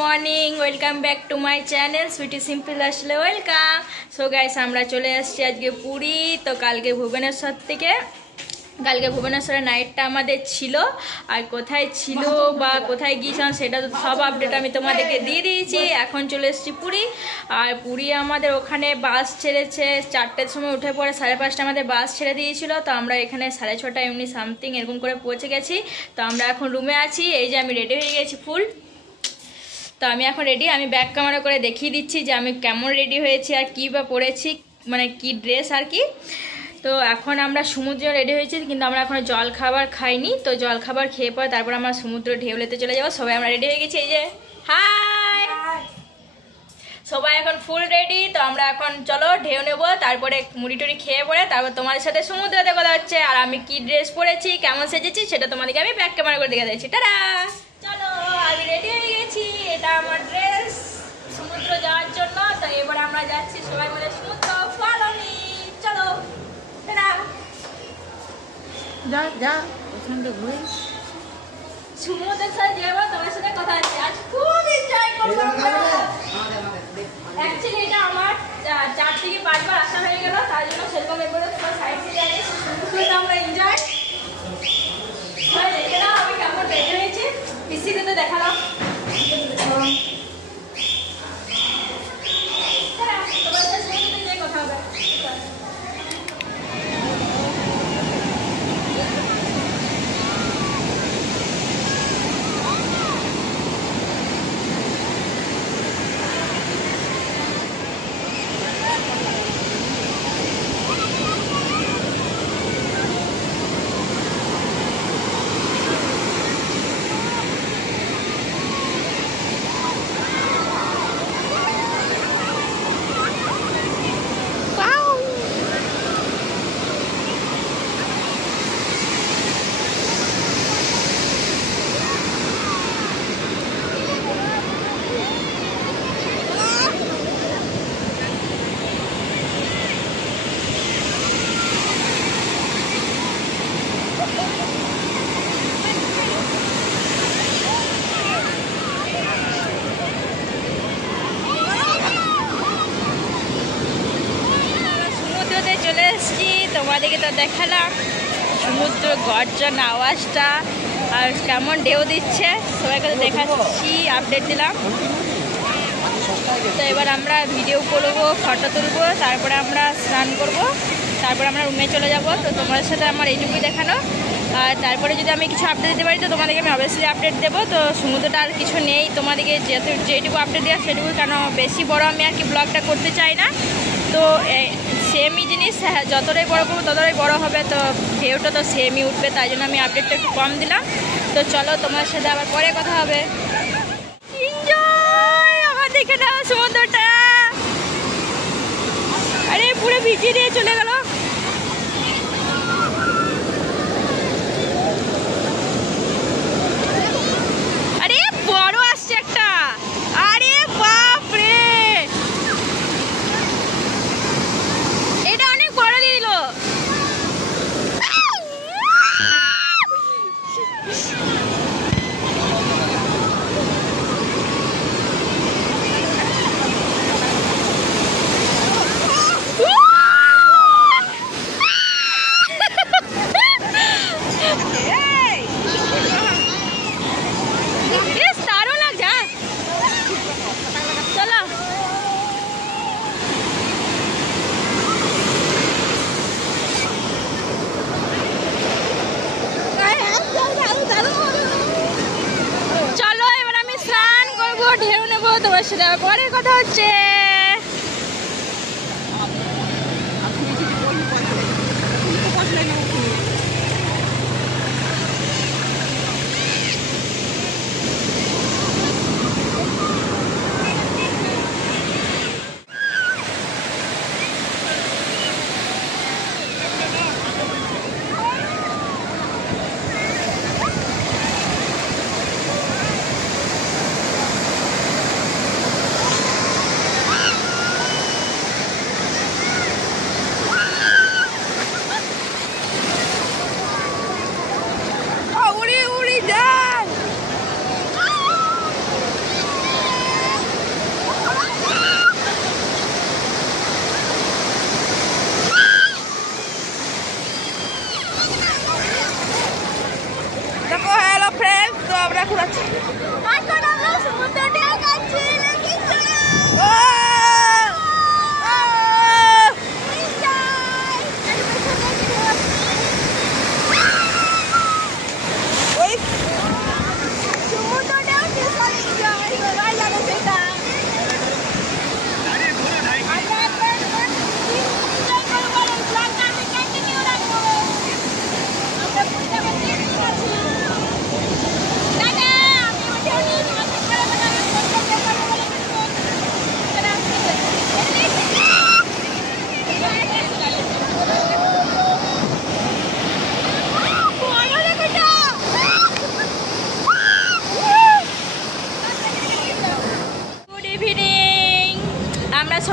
Morning, welcome back to my channel sweety simple আসলে welcome. So guys, আমরা চলে আসছি আজকে পুরী। তো কালকে ভুবনেশ্বরে নাইটটা আমাদের ছিল। আর কোথায় ছিল বা কোথায় গিয়েছিলাম সেটা তো সব আপডেট আমি তোমাদেরকে দিয়ে দিয়েছি। এখন চলে এসেছি পুরী। আর পুরী আমাদের ওখানে বাস ছেড়েছে 4টের সময়, উঠে পড়ে 5:30 আমাদের বাস ছেড়ে দিয়েছিল। তো আমরা এখানে 6:30 এমনি সামথিং এরকম করে পৌঁছে গেছি। তো আমরা এখন রুমে আছি। এই যে আমি রেডি হয়ে গেছি ফুল। তো আমি এখন রেডি। আমি ব্যাক ক্যামেরা করে দেখিয়ে দিচ্ছি যে আমি কেমন রেডি হয়েছি আর কী বা পরেছি, মানে কি ড্রেস আর কি। তো এখন আমরা সমুদ্রে রেডি হয়েছি, কিন্তু আমরা এখন জল খাবার খাইনি। তো জল খাবার খেয়ে পরে তারপর আমরা সমুদ্র ঢেউলেতে চলে যাবো। সবাই আমরা রেডি হয়ে গেছি। এই যে হাই, সবাই এখন ফুল রেডি। তো আমরা এখন চলো ঢেউ নেবো, তারপরে মুড়ি টুড়ি খেয়ে পরে তারপর তোমাদের সাথে সমুদ্রতে কথা হচ্ছে। আর আমি কি ড্রেস পরেছি, কেমন সেজেছি সেটা তোমাদেরকে আমি ব্যাক ক্যামেরা করে দেখে দিচ্ছি। টাটা, চলো আমি রেডি হয়ে গেছি। এটা আমার ড্রেস সমুদ্র যাওয়ার জন্য। তো এবার আমরা যাচ্ছি সবাই মিলে সমুদ্র। ফলো মি, চলো। টাটা, যা যা ওখানে ঘুরে সমুদ্রের সাথে যাবো, তোমার সাথে কথা হচ্ছে। আজ খুব এনজয় করবো। অ্যাকচুয়ালি এটা আমার 4 থেকে 5 বার আসা হয়ে গেল, তার জন্য সেরকম এবারে তোমার সাইড থেকে যাই সমুদ্রটা আমরা এনজয় দেখে নাও। আমি কেমন রেডি হয়েছি পিসিতে তো দেখালাম। তোমার সাথে সমুদ্রে গিয়ে কথা হবে। চলে এসেছি, তোমাদেরকে তো দেখালাম সমুদ্র গর্জন আওয়াজটা আর কেমন ঢেউ দিচ্ছে সবাইকে তো দেখাচ্ছি, আপডেট দিলাম। তো এবার আমরা ভিডিও করবো, ফটো তুলবো, তারপরে আমরা স্নান করব, তারপরে আমরা রুমে চলে যাব। তো তোমাদের সাথে আমার এইটুকুই দেখানো। আর তারপরে যদি আমি কিছু আপডেট দিতে পারি তো তোমাদেরকে আমি অবশ্যই আপডেট দেবো। তো সমুদ্রটা আর কিছু নেই, তোমাদেরকে যেটুকু আপডেট দেওয়া সেটুকু, কেন বেশি বড় আমি আর কি ব্লগটা করতে চাই না। তো সেমই জিনিস, হ্যাঁ, যতটাই বড় করবো ততটাই বড় হবে। তো ঢেউটা তো সেমই উঠবে, তাই জন্য আমি আপডেটটা একটু কম দিলাম। তো চলো তোমার সাথে আবার পরে কথা হবে। এনজয়, আবার দেখে নাও সমুদ্রটা। আরে পুরো ভিজিয়ে দিয়ে চলে গেল। আরে বড় আসছে একটা, আরে বাপ রে, এটা অনেক বড় দিয়ে দিল। ঢেউ নেবো, তোমার সাথে পরে কথা হচ্ছে।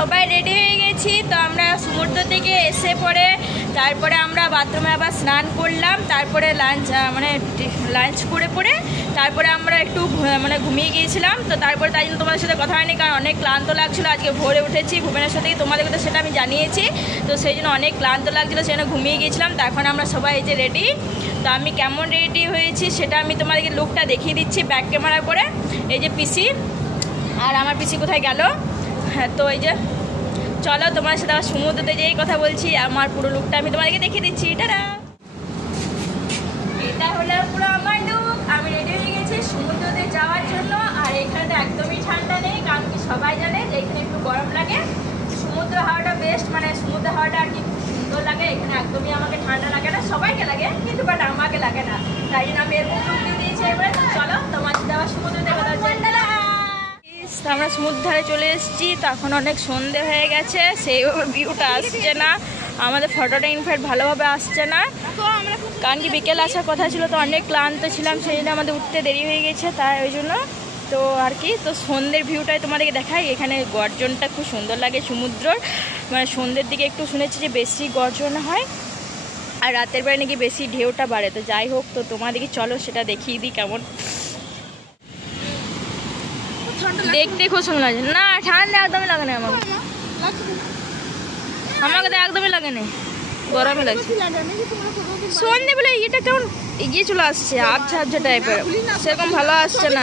সবাই রেডি হয়ে গেছি। তো আমরা সমুদ্র থেকে এসে পরে তারপরে আমরা বাথরুমে আবার স্নান করলাম, তারপরে লাঞ্চ করে পরে তারপরে আমরা একটু ঘুমিয়ে গিয়েছিলাম। তো তারপরে তাই জন্য তোমাদের সাথে কথা হয়নি, কারণ অনেক ক্লান্ত লাগছিলো। আজকে ভোরে উঠেছি ভুবনেশ্বর থেকে, তোমাদেরকে তো সেটা আমি জানিয়েছি। তো সেই জন্য অনেক ক্লান্ত লাগছিলো, সেই জন্য ঘুমিয়ে গিয়েছিলাম। তো এখন আমরা সবাই এই যে রেডি। তো আমি কেমন রেডি হয়েছি সেটা আমি তোমাদেরকে লুকটা দেখিয়ে দিচ্ছি ব্যাক ক্যামেরা করে। এই যে পিসি, আর আমার পিসি কোথায় গেল? হ্যাঁ, তো এই যে চলো তোমার সাথে আবার সমুদ্রতে যেই কথা বলছি, আমার পুরো লুকটা আমি তোমাদেরকে দেখিয়ে দিচ্ছি। এটা হলো পুরো আমার লুক। আমি রেডি হয়ে গেছি সমুদ্রতে যাওয়ার জন্য। আর এখানে একদমই ঠান্ডা নেই, কারণ কি সবাই জানে যে এখানে একটু গরম লাগে। সমুদ্র হাওয়াটা বেস্ট, সমুদ্র হাওয়াটা আর কি খুব সুন্দর লাগে। এখানে একদমই আমাকে ঠান্ডা লাগে না, সবাইকে লাগে কিন্তু বাট আমাকে লাগে না। তাই জন্য আমি এরকম লুক দিয়ে দিয়েছি। এবার চলো তোমার সাথে আবার সমুদ্রতে কথা হচ্ছে। আমরা সমুদ্র ধারে চলে এসেছি। তো এখন অনেক সন্ধে হয়ে গেছে, সেইভাবে ভিউটা আসছে না, আমাদের ফটোটা ইনফ্যাক্ট ভালোভাবে আসছে না, কারণ কি বিকেল আসার কথা ছিল। তো অনেক ক্লান্ত ছিলাম, সেই জন্য আমাদের উঠতে দেরি হয়ে গেছে, তাই ওই জন্য। তো আর কি, তো সন্ধ্যের ভিউটাই তোমাদেরকে দেখাই। এখানে গর্জনটা খুব সুন্দর লাগে সমুদ্রর, সন্ধ্যের দিকে একটু শুনেছি যে বেশি গর্জন হয়, আর রাতের বেলা নাকি বেশি ঢেউটা বাড়ে। তো যাই হোক, তো তোমাদেরকে চলো সেটা দেখিয়ে দিই কেমন দেখতে। খুব সুন্দর লাগে না, ঠান্ডা একদমই লাগে না আমাকে তো একদমই লাগে না, গরমই লাগছে। সন্ধ্যেবেলা এটা কেমন এগিয়ে চলে আসছে, আবছা আবছা টাইপের, সেরকম ভালো আসছে না।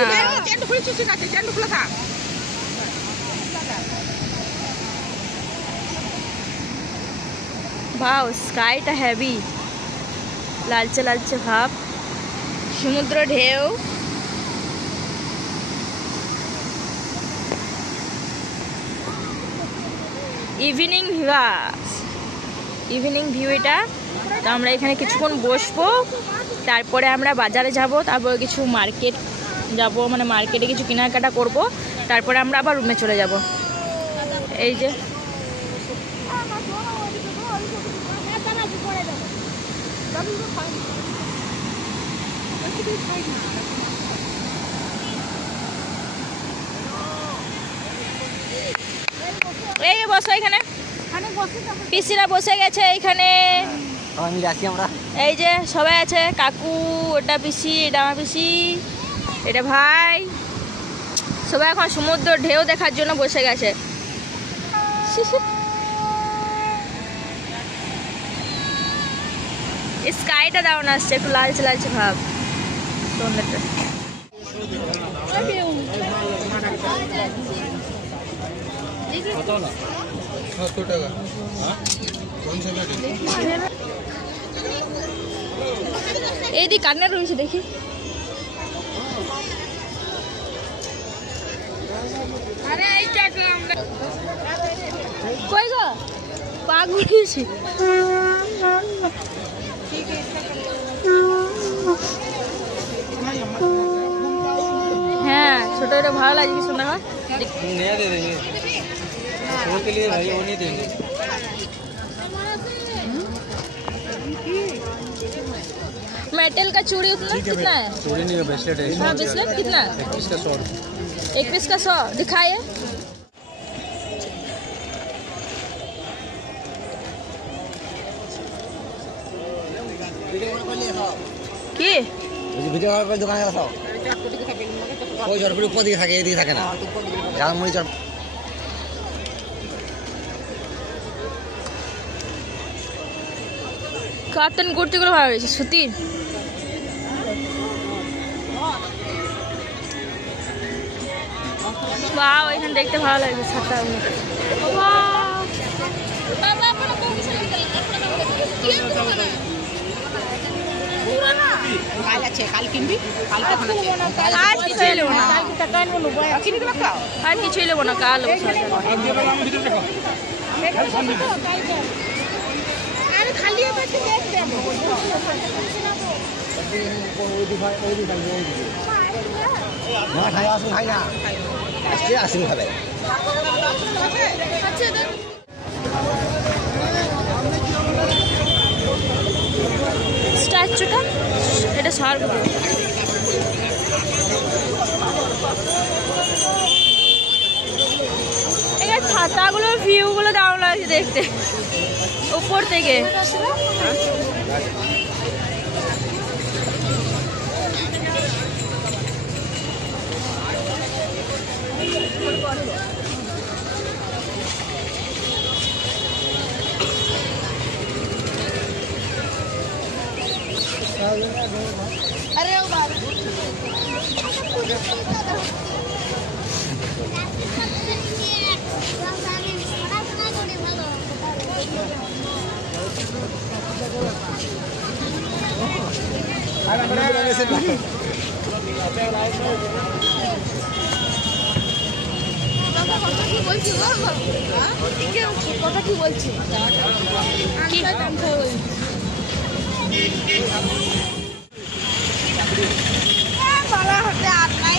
ভাও স্কাইটা হেভি, লালচে লালচে ভাব, সমুদ্র ঢেউ। ইভিনিং ভিউ এটা। তো আমরা এখানে কিছুক্ষণ বসবো, তারপরে আমরা বাজারে যাব, তারপরে কিছু মার্কেট যাব, মার্কেটে কিছু কেনাকাটা করব, তারপরে আমরা আবার রুমে চলে যাব। এই যে এই বসো, এখানে পিসিরা বসে গেছে এইখানে। এই যে সবাই আছে, কাকু, ওটা পিসি, এটা আমার পিসি, এটা ভাই, সবাই এখন সমুদ্র ঢেউ দেখার জন্য বসে গেছে। স্কাইটা দারুণ আসছে, একটু লালচে লালচে ভাব সন্ধ্যাটা। এইদিকে কান্না রয়েছে, দেখি কই গো পা ঘুরিয়েছি। হ্যাঁ, ছোট এটা ভালো লাগে, কি শোনা হয়। मेटल का चूड़ी उतना कितना है? चूड़ी नहीं है, ब्रेसलेट है। हाँ, ब्रेसलेट कितना? 21 का 100। एक पीस का 100 दिखाइए। কি ভিডিও করার দোকানে আসাও ওই ঝড়পুর উপর দিকে থাকে, এদিকে থাকে না, ঝালমুড়ি চর। কাতান কুর্তিগুলো ভালো হয়েছে, সুতির। বাহ, এখানে দেখতে ভালো লাগছে ছাতাগুলো। আর কিছুই নেবো না, কাল খাই না, আসুন খাবে। স্ট্যাচুটা এটা সার এখানে ছাতাগুলোর ভিউ গুলো দারুণ লাগছে দেখতে উপর থেকে। কথা কি বলছি কি বলা হতে আর নাই